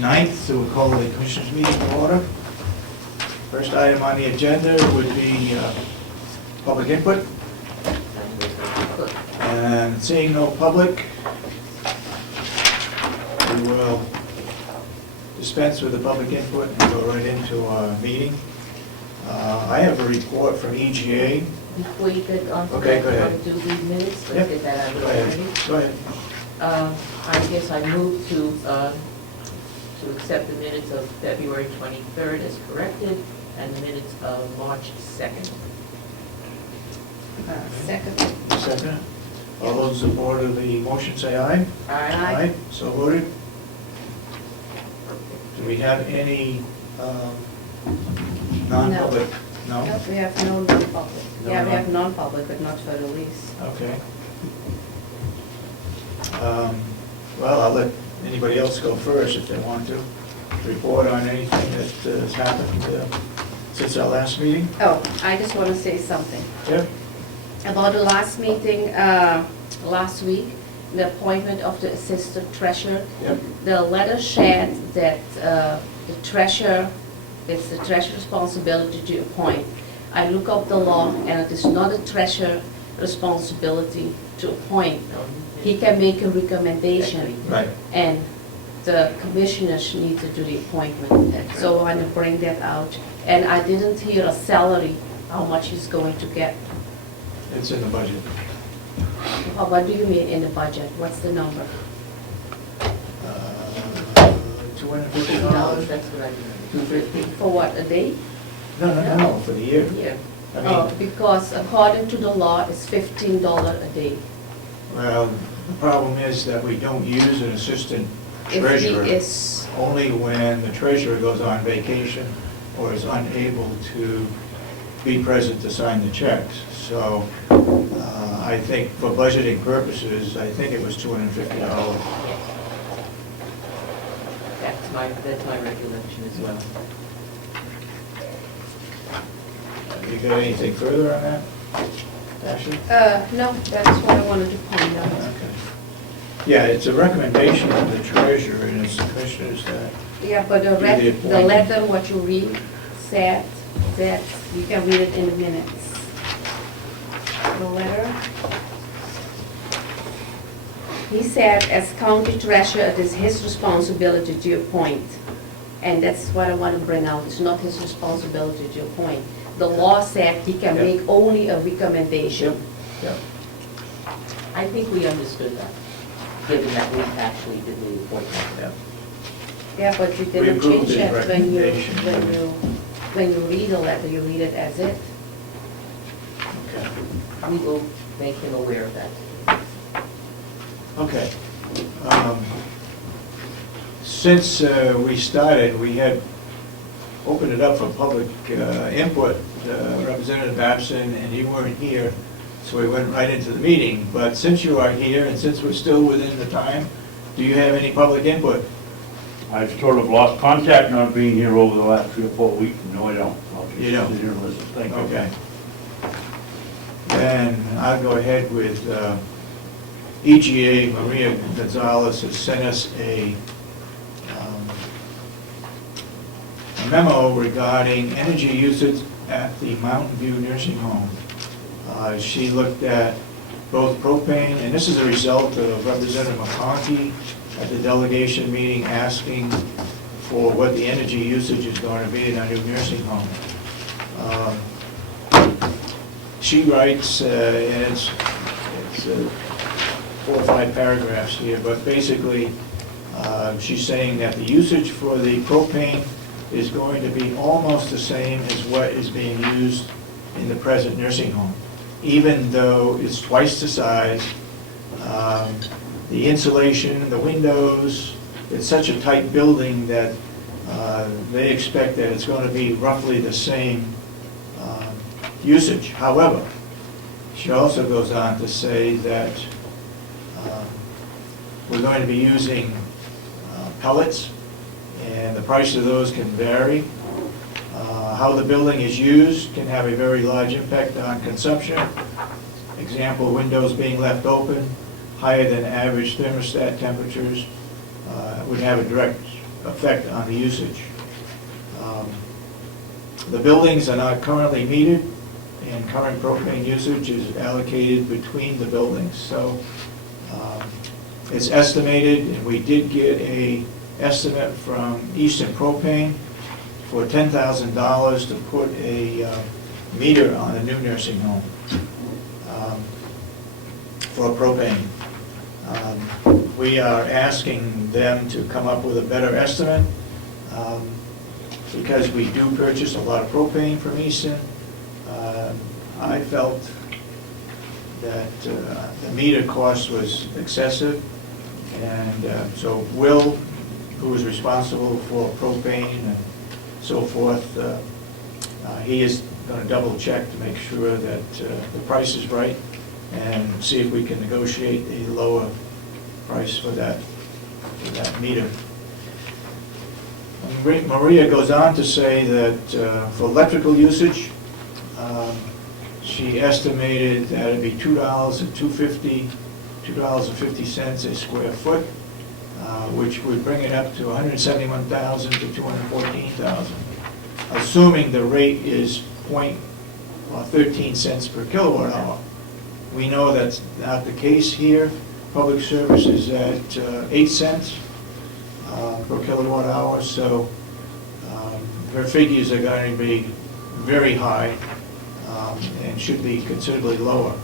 March 9th, to call the Commissioners meeting to order. First item on the agenda would be public input. And seeing no public, we will dispense with the public input and go right into our meeting. I have a report from EGA. Before you get on to Okay, that, go ahead. want to do these minutes? Yep. Let's get that out of the Go way. ahead. Go ahead. I guess I move to accept the minutes of February 23rd as corrected and the minutes of March 2nd. Second. Second. All those in support of the motion say aye. Aye. So voted. Do we have any non-public? No? No, we have no non-public. No Yeah, we non- have non-public, but not for release. Okay. Well, I'll let anybody else go first if they want to. Report on anything that has happened since our last meeting. Oh, I just want to say something. Yep. About the last meeting, last week, the appointment of the assistant treasurer. Yep. The letter said that the treasurer, it's the treasurer's responsibility to appoint. I look up the law and it is not a treasurer's responsibility to appoint. He can make a recommendation Right. and the commissioners need to do the appointment. So I want to bring that out. And I didn't hear a salary, how much he's going to get. It's in the budget. What do you mean in the budget? What's the number? $250. That's what I do. $250? For what, a day? No, for the year. Yeah. I Oh, mean, because according to the law, it's $15 a day. well, the problem is that we don't use an assistant If he treasurer is, only when the treasurer goes on vacation or is unable to be present to sign the checks. So I think for budgeting purposes, I think it was $250. That's my recollection as well. You got anything further on that, Ashley? no, that's what I wanted to point out. Okay. Yeah, it's a recommendation of the treasurer and its commissioners that, Yeah, but the Do the appointment. letter, what you read, said that, you can read it in the minutes. The letter. He said, as county treasurer, it is his responsibility to appoint. And that's what I want to bring out, it's not his responsibility to appoint. The law said he can Yep. make only a recommendation. yeah. I think we understood that, given that we actually did the appointment. Yeah. Yeah, but you We didn't approved change his that recommendation. when you read the letter, you read it as it. Okay. We will make him aware of that. Okay. Since we started, we had opened it up for public input. Representative Babson, and you weren't here, so we went right into the meeting. But since you are here, and since we're still within the time, do you have any public input? I've sort of lost contact not being here over the last 3 or 4 weeks. No, I don't. I'll just You don't? sit here and listen. Thank you. Okay. Then I'll go ahead with EGA. Maria Gonzalez has sent us a memo regarding energy usage at the Mountain View Nursing Home. She looked at both propane, and this is a result of Representative McConkey at the delegation meeting asking for what the energy usage is going to be in our new nursing home. She writes, and it's 4 or 5 paragraphs here, but basically, she's saying that the usage for the propane is going to be almost the same as what is being used in the present nursing home, even though it's twice the size. The insulation, the windows, it's such a tight building that they expect that it's going to be roughly the same usage. However, she also goes on to say that we're going to be using pellets, and the price of those can vary. How the building is used can have a very large impact on consumption. Example, windows being left open, higher than average thermostat temperatures would have a direct effect on the usage. The buildings are not currently metered, and current propane usage is allocated between the buildings. So it's estimated, and we did get a estimate from Eastern Propane for $10,000 to put a meter on a new nursing home for propane. We are asking them to come up with a better estimate because we do purchase a lot of propane from Eastern. I felt that the meter cost was excessive, and so Will, who is responsible for propane and so forth, he is going to double check to make sure that the price is right and see if we can negotiate a lower price for that meter. Maria goes on to say that for electrical usage, she estimated that it'd be $2.50 a square foot, which would bring it up to $171,000 to $214,000, assuming the rate is 13 cents per kilowatt hour. We know that's not the case here. Public service is at 8 cents per kilowatt hour, so her figures are going to be very high and should be considerably lower.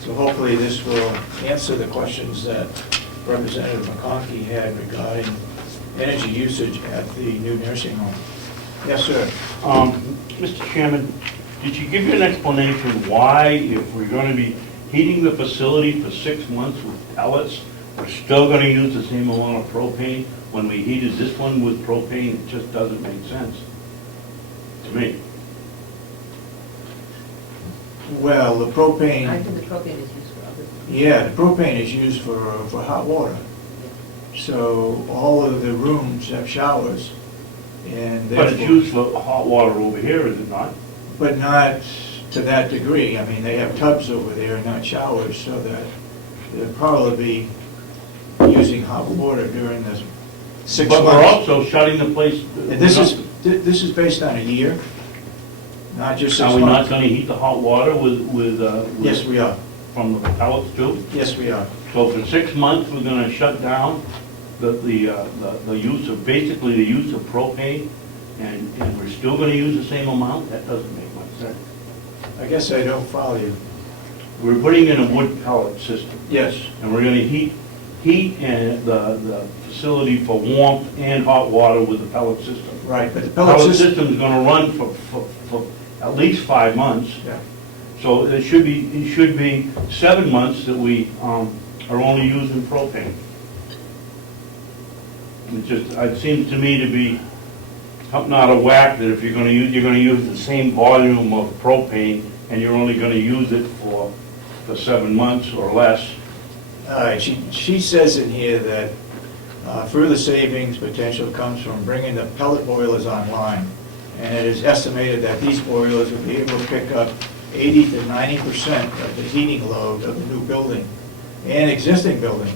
So hopefully this will answer the questions that Representative McConkey had regarding energy usage at the new nursing home. Yes, sir. Mr. Chairman, did she give you an explanation why, if we're going to be heating the facility for 6 months with pellets, we're still going to use the same amount of propane? When we heated this one with propane, it just doesn't make sense to me. Well, the I propane, think the propane is used for other things. yeah, the propane is used for hot water. So all of the rooms have showers, and But it's therefore, used for hot water over here, is it not? but not to that degree. I mean, they have tubs over there, not showers, so that they'll probably be using hot water during the 6 months. But we're also shutting the place. And this is based on a year, not just 6 Are we not months. going to heat the hot water with Yes, we are. from the pellets too? Yes, we are. So for 6 months, we're going to shut down the use of, basically the use of propane, and we're still going to use the same amount? That doesn't make much sense. I guess I don't follow you. We're putting in a wood pellet system, Yes, and we're going to heat the facility for warmth and hot water with the pellet system. right, but the Pellet pellet system, system's going to run for at least 5 months. yeah. So it should be 7 months that we are only using propane. It seems to me to be something out of whack that if you're going to use the same volume of propane and you're only going to use it for 7 months or less. All right, she says in here that further savings potential comes from bringing the pellet boilers online. And it is estimated that these boilers will be able to pick up 80 to 90% of the heating load of the new building and existing building,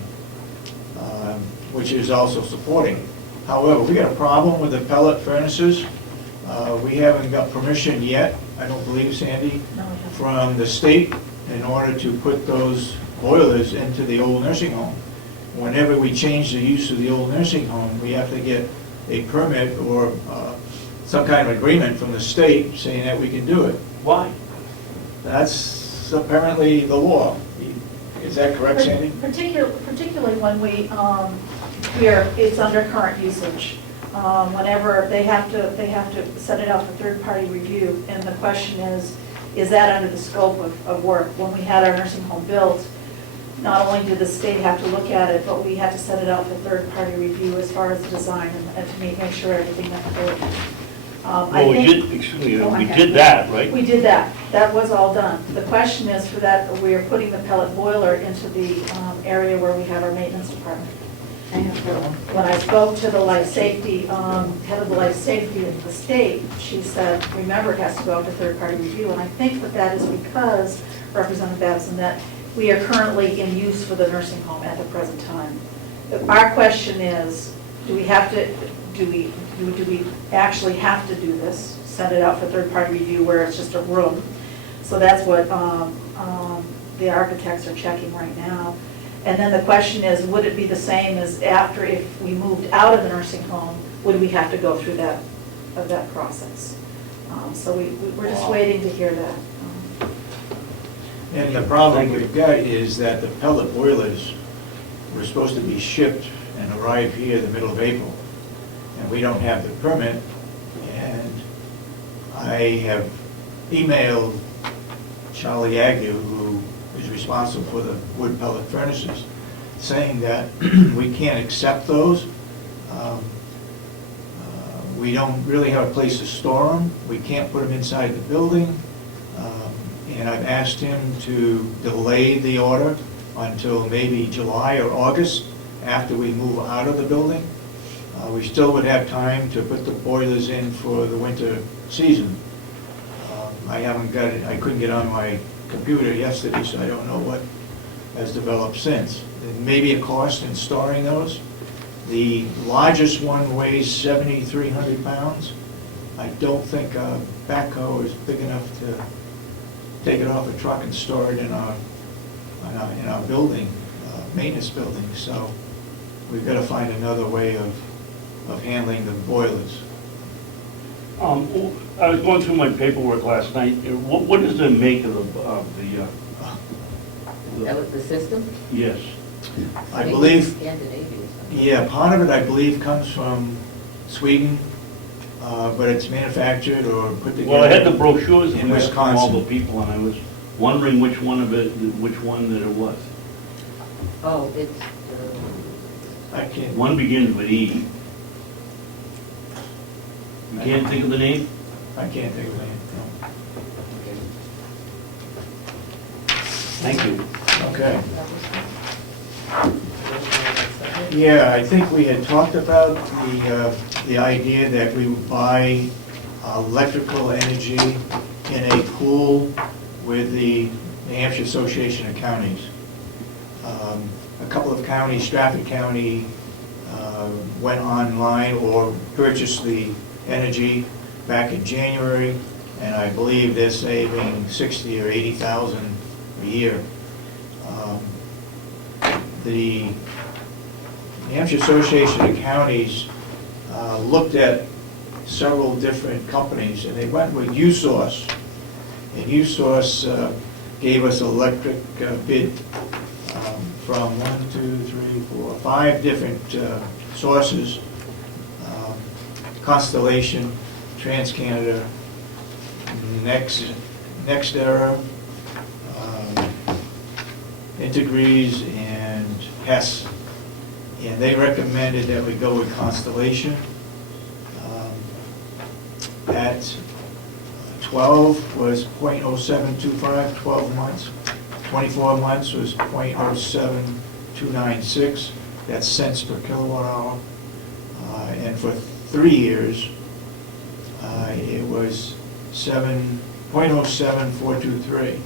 which is also supporting. However, we got a problem with the pellet furnaces. We haven't got permission yet, I don't believe, Sandy, from the state in order to put those boilers into the old nursing home. Whenever we change the use of the old nursing home, we have to get a permit or some kind of agreement from the state saying that we can do it. Why? That's apparently the law. Is that correct, Sandy? Particularly when it's under current usage. Whenever they have to set it out for third-party review, and the question is that under the scope of work? When we had our nursing home built, not only did the state have to look at it, but we had to set it out for third-party review as far as the design and to make sure everything went through. Well, we did that, right? We did that. That was all done. The question is for that, we are putting the pellet boiler into the area where we have our maintenance department. And when I spoke to the life safety, head of the life safety of the state, she said, remember, it has to go out to third-party review. And I think that is because, Representative Babson, that we are currently in use for the nursing home at the present time. our question is, do we actually have to do this? Send it out for third-party review where it's just a room? So that's what the architects are checking right now. And then the question is, would it be the same as after, if we moved out of the nursing home, would we have to go through that process? So we're just waiting to hear that. And the problem we've got is that the pellet boilers were supposed to be shipped and arrive here the middle of April, and we don't have the permit. And I have emailed Charlie Agnew, who is responsible for the wood pellet furnaces, saying that we can't accept those. We don't really have a place to store them. We can't put them inside the building. And I've asked him to delay the order until maybe July or August after we move out of the building. We still would have time to put the boilers in for the winter season. I haven't got it, I couldn't get on my computer yesterday, so I don't know what has developed since. There may be a cost in storing those. The largest one weighs 7,300 pounds. I don't think a backhoe is big enough to take it off a truck and store it in our building, maintenance building. So we've got to find another way of handling the boilers. I was going through my paperwork last night. What is the make of That was the system? Yes. I believe, Scandinavia or something. yeah, part of it I believe comes from Sweden, but it's manufactured or put together. Well, I had the brochures in from all the Wisconsin. people, and I was wondering which one that it was. Oh, it's, I can't. One begins with E. You can't think of the name? I can't think of it. Thank you. No. Okay. Yeah, I think we had talked about the idea that we would buy electrical energy in a pool with the New Hampshire Association of Counties. A couple of counties, Stratford County, went online or purchased the energy back in January, and I believe they're saving $60,000 or $80,000 a year. The New Hampshire Association of Counties looked at several different companies, and they went with USource. And USource gave us electric bid from 5 different sources: Constellation, TransCanada, NextEra, Integrees, and Hess. And they recommended that we go with Constellation. At 12 was 0.0725, 12 months. 24 months was 0.07296. That's cents per kilowatt hour. And for 3 years, it was 0.07423.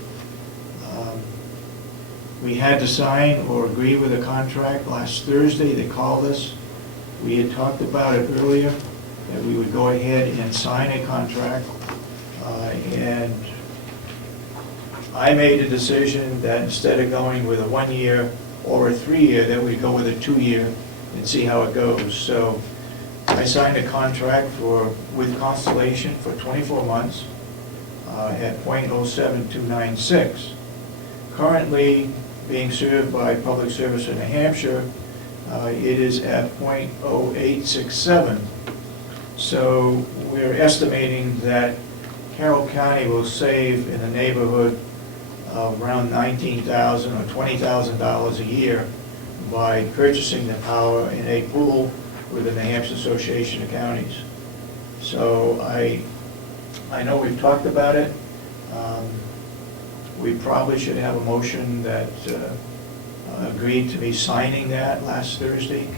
We had to sign or agree with a contract last Thursday. They called us. We had talked about it earlier, that we would go ahead and sign a contract. And I made a decision that instead of going with a 1-year or a 3-year, that we go with a 2-year and see how it goes. So I signed a contract with Constellation for 24 months at 0.07296. Currently being served by Public Service in New Hampshire, it is at 0.0867. So we're estimating that Carroll County will save in the neighborhood of around $19,000 or $20,000 a year by purchasing the power in a pool with the New Hampshire Association of Counties. So I know we've talked about it. We probably should have a motion that agreed to me signing that last Thursday.